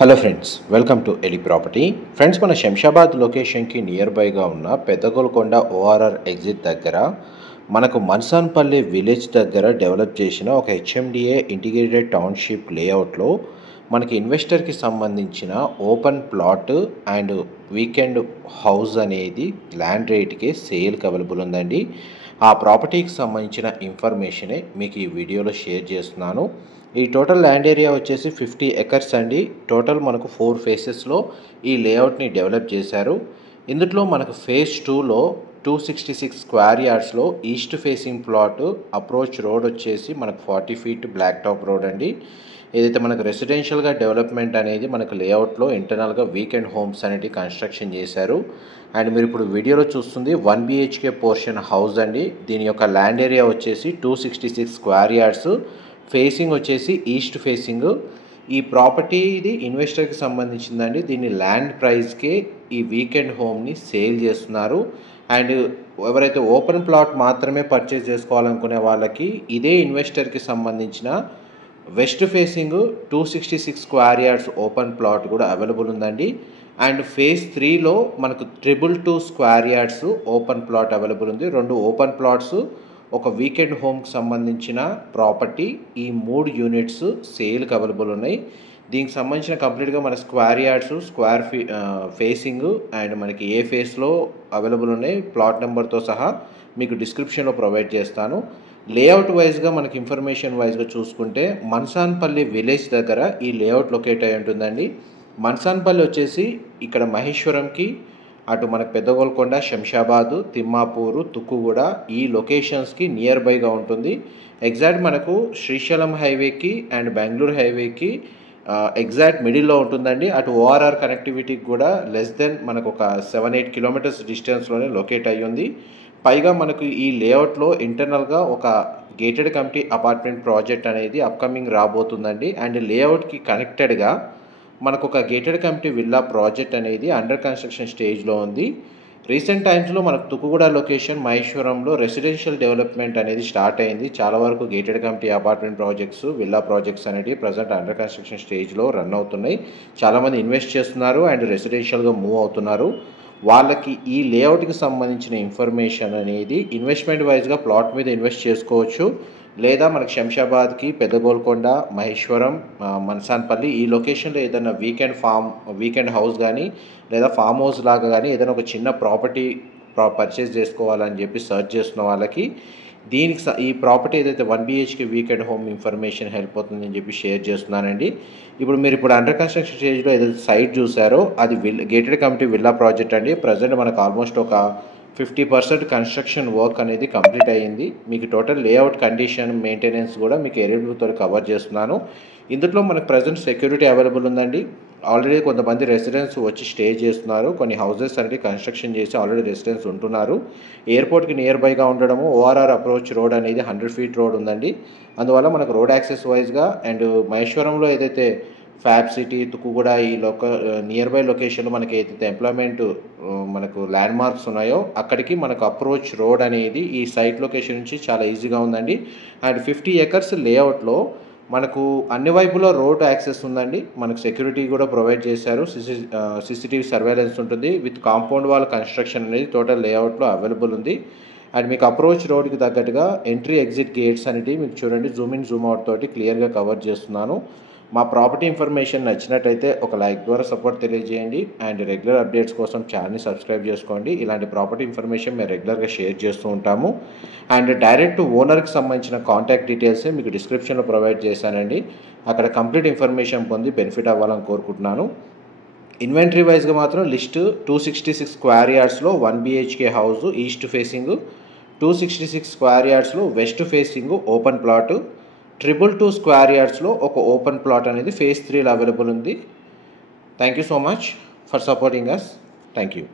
Hello friends, welcome to Eli property. Friends, మన శంషాబాద్ లొకేషన్కి near బైగా ఉన్న పెద్దగోల్కొండ ఓఆర్ఆర్ ఎగ్జిట్ దగ్గర మనకు మన్సాన్పల్లి విలేజ్ దగ్గర డెవలప్ చేసిన ఒక హెచ్ఎండిఏ ఇంటిగ్రేటెడ్ టౌన్షిప్ లేఅవుట్లో మనకి ఇన్వెస్టర్కి సంబంధించిన open plot and weekend house అనేది ల్యాండ్ రేట్కి సేల్కి అవైలబుల్ ఉందండి. ఆ ప్రాపర్టీకి సంబంధించిన ఇన్ఫర్మేషనే మీకు ఈ వీడియోలో షేర్ చేస్తున్నాను. ఈ టోటల్ ల్యాండ్ ఏరియా వచ్చేసి 50 ఎకర్స్ అండి. టోటల్ మనకు 4 ఫేసెస్లో ఈ లేఅవుట్ని డెవలప్ చేశారు. ఇందులో మనకు ఫేజ్ 2లో 266 స్క్వేర్ యార్డ్స్లో east facing plot, approach road వచ్చేసి మనకు 40 ఫీట్ బ్లాక్ టాప్ రోడ్ అండి. ఏదైతే మనకు రెసిడెన్షియల్గా డెవలప్మెంట్ అనేది మనకు లేఅవుట్లో ఇంటర్నల్గా వీకెండ్ హోమ్స్ అనేది కన్స్ట్రక్షన్ చేశారు. అండ్ మీరు ఇప్పుడు వీడియోలో చూస్తుంది 1 BHK పోర్షన్ హౌస్ అండి. దీని యొక్క ల్యాండ్ ఏరియా వచ్చేసి 266 స్క్వేర్ యార్డ్స్, ఫేసింగ్ వచ్చేసి ఈస్ట్ ఫేసింగ్. ఈ ప్రాపర్టీ ఇది ఇన్వెస్టర్కి సంబంధించిందండి. దీన్ని ల్యాండ్ ప్రైస్కే ఈ వీకెండ్ హోమ్ని సేల్ చేస్తున్నారు. అండ్ ఎవరైతే ఓపెన్ ప్లాట్ మాత్రమే పర్చేస్ చేసుకోవాలనుకునే వాళ్ళకి ఇదే ఇన్వెస్టర్కి సంబంధించిన west facing 266 square yards open plot కూడా అవైలబుల్ ఉందండి. అండ్ ఫేజ్ 3లో మనకు 222 square yards open plot available ఉంది. 2 ఓపెన్ ప్లాట్స్, ఒక వీకెండ్ హోమ్కి సంబంధించిన ప్రాపర్టీ, ఈ 3 యూనిట్స్ సేల్కి అవైలబుల్ ఉన్నాయి. దీనికి సంబంధించిన కంప్లీట్గా మన స్క్వేర్ యార్డ్స్, ఫేసింగ్ అండ్ మనకి ఏ ఫేస్లో అవైలబుల్ ఉన్నాయి ప్లాట్ నెంబర్తో సహా మీకు డిస్క్రిప్షన్లో ప్రొవైడ్ చేస్తాను. లేఅవుట్ వైజ్గా మనకి ఇన్ఫర్మేషన్ వైజ్గా చూసుకుంటే మన్సాన్పల్లి విలేజ్ దగ్గర ఈ లేఅవుట్ లొకేట్ అయి ఉంటుందండి. మన్సాన్పల్లి వచ్చేసి ఇక్కడ మహేశ్వరంకి అటు మనకు పెద్దగోల్కొండ, శంషాబాదు, తిమ్మాపూరు, తుక్కుగూడ ఈ లొకేషన్స్కి నియర్ బైగా ఉంటుంది. ఎగ్జాక్ట్ మనకు శ్రీశైలం హైవేకి అండ్ బెంగళూరు హైవేకి ఎగ్జాక్ట్ మిడిల్లో ఉంటుందండి. అటు ఓఆర్ఆర్ కనెక్టివిటీకి కూడా లెస్ దెన్ మనకు ఒక 7-8 కిలోమీటర్స్ డిస్టెన్స్లోనే లొకేట్ అయ్యి ఉంది. పైగా మనకు ఈ లేఅవుట్లో ఇంటర్నల్గా ఒక గేటెడ్ కమిటీ అపార్ట్మెంట్ ప్రాజెక్ట్ అనేది అప్కమింగ్ రాబోతుందండి. అండ్ లేఅవుట్కి కనెక్టెడ్గా మనకు ఒక గేటెడ్ కమిటీ విల్లా ప్రాజెక్ట్ అనేది అండర్ కన్స్ట్రక్షన్ స్టేజ్లో ఉంది. రీసెంట్ టైమ్స్లో మనకు తుక్కుగూడ లొకేషన్ మహేశ్వరంలో రెసిడెన్షియల్ డెవలప్మెంట్ అనేది స్టార్ట్ అయింది. చాలా వరకు gated committee apartment projects, villa projects అనేవి ప్రజెంట్ అండర్ కన్స్ట్రక్షన్ స్టేజ్లో రన్ అవుతున్నాయి. చాలామంది ఇన్వెస్ట్ చేస్తున్నారు అండ్ రెసిడెన్షియల్గా మూవ్ అవుతున్నారు. వాళ్ళకి ఈ లేఅవుట్కి సంబంధించిన ఇన్ఫర్మేషన్ అనేది ఇన్వెస్ట్మెంట్ వైజ్గా ప్లాట్ మీద ఇన్వెస్ట్ చేసుకోవచ్చు, లేదా మనకి శంషాబాద్కి, పెద్దగోల్కొండ, మహేశ్వరం, మన్సాన్పల్లి ఈ లొకేషన్లో ఏదైనా వీకెండ్ హౌస్ కానీ లేదా ఫామ్ హౌస్ లాగా కానీ ఏదైనా ఒక చిన్న ప్రాపర్టీ పర్చేస్ చేసుకోవాలని చెప్పి సర్చ్ చేస్తున్న వాళ్ళకి దీనికి ఈ ప్రాపర్టీ ఏదైతే 1 BHK weekend home information help అవుతుందని చెప్పి షేర్ చేస్తున్నానండి. ఇప్పుడు అండర్ కన్స్ట్రక్షన్ స్టేజ్లో ఏదైతే సైట్ చూసారో అది గేటెడ్ కమిటీ విల్లా ప్రాజెక్ట్ అండి. ప్రజెంట్ మనకు ఆల్మోస్ట్ ఒక 50% కన్స్ట్రక్షన్ వర్క్ అనేది కంప్లీట్ అయ్యింది. మీకు టోటల్ లేఅవుట్ కండిషన్, మెయింటెనెన్స్ కూడా మీకు ఏరియాతో కవర్ చేస్తున్నాను. ఇందులో మనకు ప్రజెంట్ సెక్యూరిటీ అవైలబుల్ ఉందండి. ఆల్రెడీ కొంతమంది రెసిడెంట్స్ వచ్చి స్టే చేస్తున్నారు. కొన్ని హౌసెస్ అనేది కన్స్ట్రక్షన్ చేసి ఆల్రెడీ రెసిడెంట్స్ ఉంటున్నారు. ఎయిర్పోర్ట్కి నియర్ బైగా ఉండడము, ఓఆర్ఆర్ అప్రోచ్ రోడ్ అనేది 100 ఫీట్ రోడ్ ఉందండి. అందువల్ల మనకు రోడ్ యాక్సెస్ వైజ్గా అండ్ మహేశ్వరంలో ఏదైతే ఫ్యాబ్ సిటీ, తుక్కుగూడ ఈ నియర్ బై లొకేషన్లో మనకి ఏదైతే ఎంప్లాయ్మెంట్ మనకు ల్యాండ్ మార్క్స్ ఉన్నాయో అక్కడికి మనకు అప్రోచ్ రోడ్ అనేది ఈ సైట్ లొకేషన్ నుంచి చాలా ఈజీగా ఉందండి. అండ్ 50 ఎకర్స్ లేఅవుట్లో మనకు అన్ని వైపులో రోడ్ యాక్సెస్ ఉందండి. మనకు సెక్యూరిటీ కూడా ప్రొవైడ్ చేశారు. CCTV సర్వేలెన్స్ ఉంటుంది. విత్ కాంపౌండ్ వాల్ కన్స్ట్రక్షన్ అనేది టోటల్ లేఅవుట్లో అవైలబుల్ ఉంది. అండ్ మీకు అప్రోచ్ రోడ్కి తగ్గట్టుగా ఎంట్రీ ఎగ్జిట్ గేట్స్ అనేవి మీకు చూడండి జూమ్ ఇన్ జూమ్ అవుట్ తోటి క్లియర్గా కవర్ చేస్తున్నాను. మా ప్రాపర్టీ ఇన్ఫర్మేషన్ నచ్చినట్టయితే ఒక లైక్ ద్వారా సపోర్ట్ తెలియజేయండి. అండ్ రెగ్యులర్ అప్డేట్స్ కోసం ఛానల్ని సబ్స్క్రైబ్ చేసుకోండి. ఇలాంటి ప్రాపర్టీ ఇన్ఫర్మేషన్ మేము రెగ్యులర్గా షేర్ చేస్తూ ఉంటాము. అండ్ డైరెక్ట్ ఓనర్కి సంబంధించిన కాంటాక్ట్ డీటెయిల్సే మీకు డిస్క్రిప్షన్లో ప్రొవైడ్ చేశానండి. అక్కడ కంప్లీట్ ఇన్ఫర్మేషన్ పొంది బెనిఫిట్ అవ్వాలని కోరుకుంటున్నాను. ఇన్వెంటరీ వైజ్గా మాత్రం లిస్ట్ 266 స్క్వేర్ యార్డ్స్లో 1 BHK house east facing, 266 square యార్డ్స్లో west facing open plot, 222 square యార్డ్స్లో ఒక ఓపెన్ ప్లాట్ అనేది ఫేజ్ 3లో అవైలబుల్ ఉంది. Thank you so much for supporting us. Thank you.